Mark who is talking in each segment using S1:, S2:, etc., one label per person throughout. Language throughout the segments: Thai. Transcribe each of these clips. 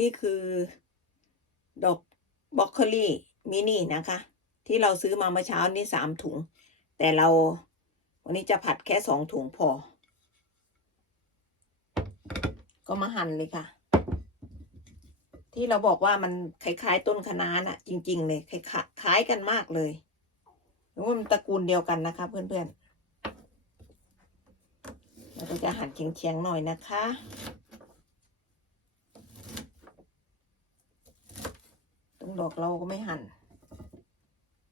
S1: นี่คือ ดอกบล็อกโคลี่มินินะคะ ที่เราซื้อมาเมื่อเช้านี่สามถุง แต่เราวันนี้จะผัดแค่สองถุงพอ ก็มาหั่นเลยค่ะ ที่เราบอกว่ามันคล้ายๆต้นคะน้าน่ะ จริง ๆ เลยคล้ายคล้ายกันมากเลยหรือว่ามันตระกูลเดียวกันนะคะ เพื่อนๆเราจะหั่นเฉียงๆหน่อยนะคะ ตรงดอกเราก็ไม่หั่น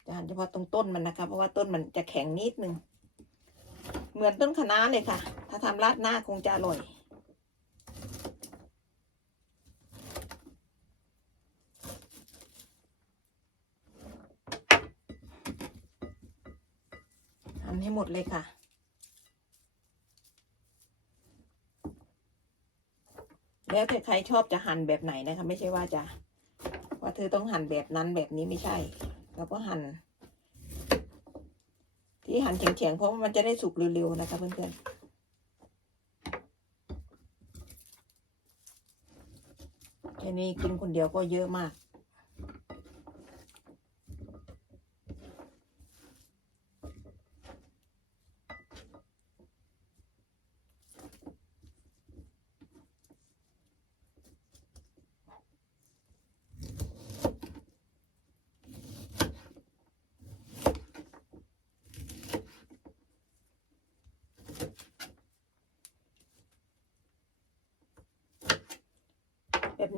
S1: จะหั่นเฉพาะตรงต้นมันนะคะ เพราะว่าต้นมันจะแข็งนิดนึง เหมือนต้นคะน้าเลยค่ะ ถ้าทำราดหน้าคงจะอร่อยหั่นให้หมดเลยค่ะแล้วแต่ใครชอบจะหั่นแบบไหนนะคะ ไม่ใช่ว่าจะ เธอต้องหั่นแบบนั้นแบบนี้ไม่ใช่ เราก็หั่นที่หั่นเฉียงๆเพราะว่ามันจะได้สุกเร็วๆนะคะเพื่อนๆแค่นี้กินคนเดียวก็เยอะมาก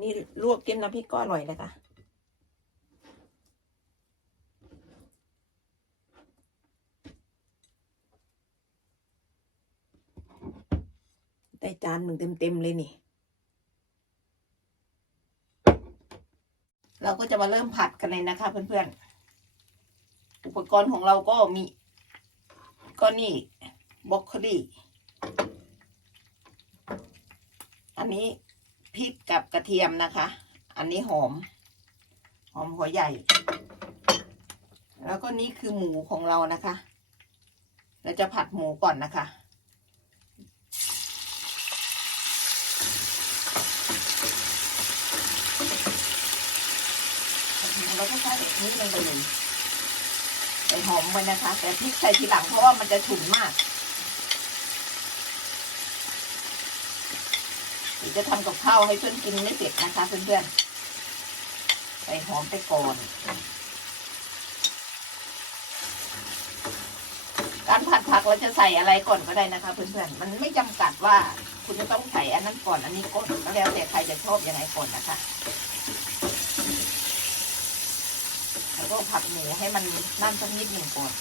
S1: นี้ลวกจิ้มน้ำพริกก็อร่อยนะคะได้จานหนึ่งเต็มๆเลยนี่ เราก็จะมาเริ่มผัดกันเลยนะคะ เพื่อนๆ อุปกรณ์ของเราก็มี ก็นี่บล็อกโคลีอันนี้ พริกกับกระเทียมนะคะ อันนี้หอม หอมหัวใหญ่ แล้วก็นี่คือหมูของเรานะคะ เราจะผัดหมูก่อนนะคะเราก็ใส่นิดนึงไปหนึ่งใส่หอมไปนะคะ แต่พริกใส่ทีหลังเพราะว่ามันจะฉุนมาก เดี๋ยว จะทำกับข้าวให้เพื่อนกินไม่เสร็จนะคะ เพื่อนๆใส่หอมไปก่อน การผัดผักเราจะใส่อะไรก่อนก็ได้นะคะ เพื่อนๆ มันไม่จำกัดว่าคุณจะต้องใส่อันนั้นก่อนอันนี้ก่อนก็แล้วแต่ใครจะชอบยังไงก่อนนะคะแล้วก็ผัดหมูให้มันนั่นสักนิดหนึ่งก่อน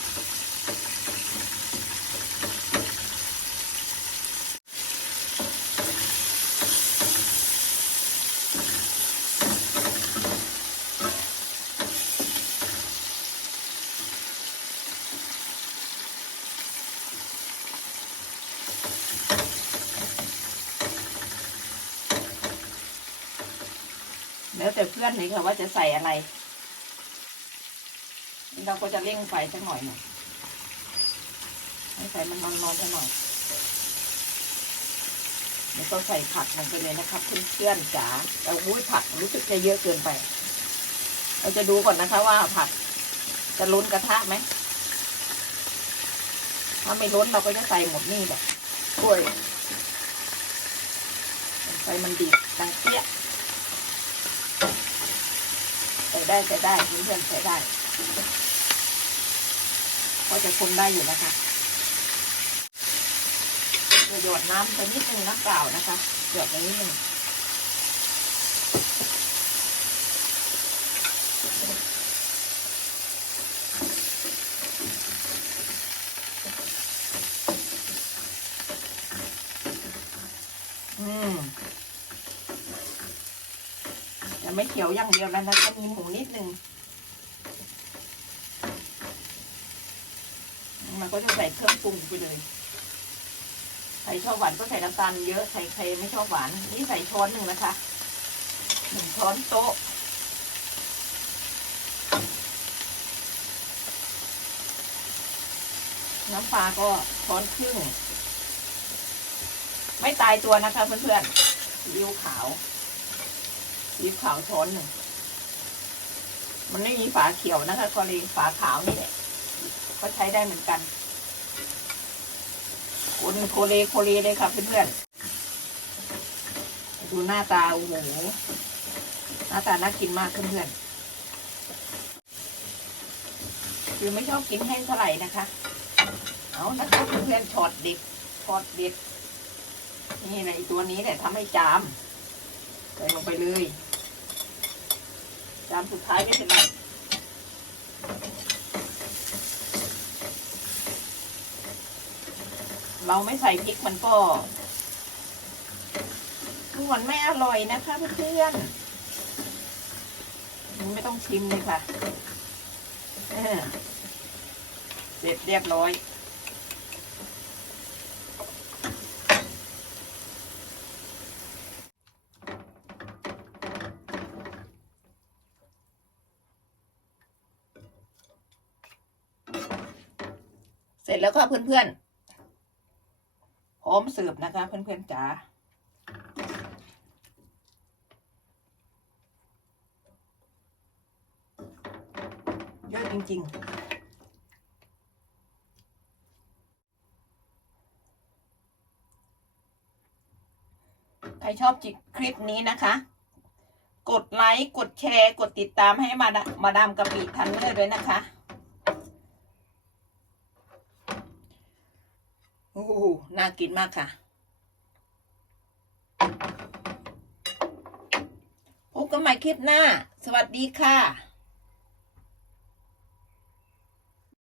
S1: แล้วแต่เพื่อนเลยค่ะว่าจะใส่อะไร เราก็จะเร่งไฟสักหน่อยหน่อยให้ไฟมันนอนๆสักหน่อยแล้วก็ใส่ผักลงไปเลยนะครับเพื่อนๆจ๋าแต่อุ้ยผักรู้สึกจะเยอะเกินไป เราจะดูก่อนนะคะว่าผักจะล้นกระทะไหม ถ้าไม่ล้นเราก็จะใส่หมดนี่แหละกล้วยไฟมันดีดดังเปี้ย ใส่ได้ใส่ได้เพื่อนๆใส่ได้ก็จะคนได้อยู่นะคะหยดน้ำไปนิดนึงน้ำเปล่านะคะหยดไปนิดนึงอืม ไม่เขียวอย่างเดียวแล้วนะจะมีหมูนิดนึงมันก็จะใส่เครื่องปรุงไปเลยใครชอบหวานก็ใส่น้ำตาลเยอะใครใครไม่ชอบหวาน นี่ใส่ช้อนหนึ่งนะคะหนึ่งช้อนโต๊ะน้ำปลาก็ช้อนครึ่ง ไม่ตายตัวนะคะเพื่อนๆซีอิ๊วขาว ซซีขาวช้อนหนึ่ง มันไม่มีฝาเขียวนะคะก็เลยฝาขาวนี่แหละก็ใช้ได้เหมือนกันคนโคเลโคเลเลยค่ะเพื่อนๆดูหน้าตาโอ้โหหน้าตาน่ากินมากเพื่อนๆคือไม่ชอบกินแห้งเท่าไหร่นะคะ เอานะคะเพื่อนๆช็อตเด็ดช็อตเด็ดนี่แหละไอตัวนี้แหละทำให้จามใส่ลงไปเลย จามสุดท้ายไม่เป็นไรเราไม่ใส่พริกมันก็มันไม่อร่อยนะคะเพื่อนๆไม่ต้องชิมเลยค่ะเสร็จเรียบร้อย ร็จแล้วค่ะเพื่อนๆ พร้อมเสิร์ฟนะคะ เพื่อนๆจ๋า เยอะจริง ๆใครชอบจิคลิปนี้นะคะ กดไลค์ กดแชร์ กดติดตามให้มาดามาดามกะปิทันเนอร์ด้วยนะคะ อ้โหน่ากินมากค่ะ พบกันใหม่คลิปหน้า สวัสดีค่ะ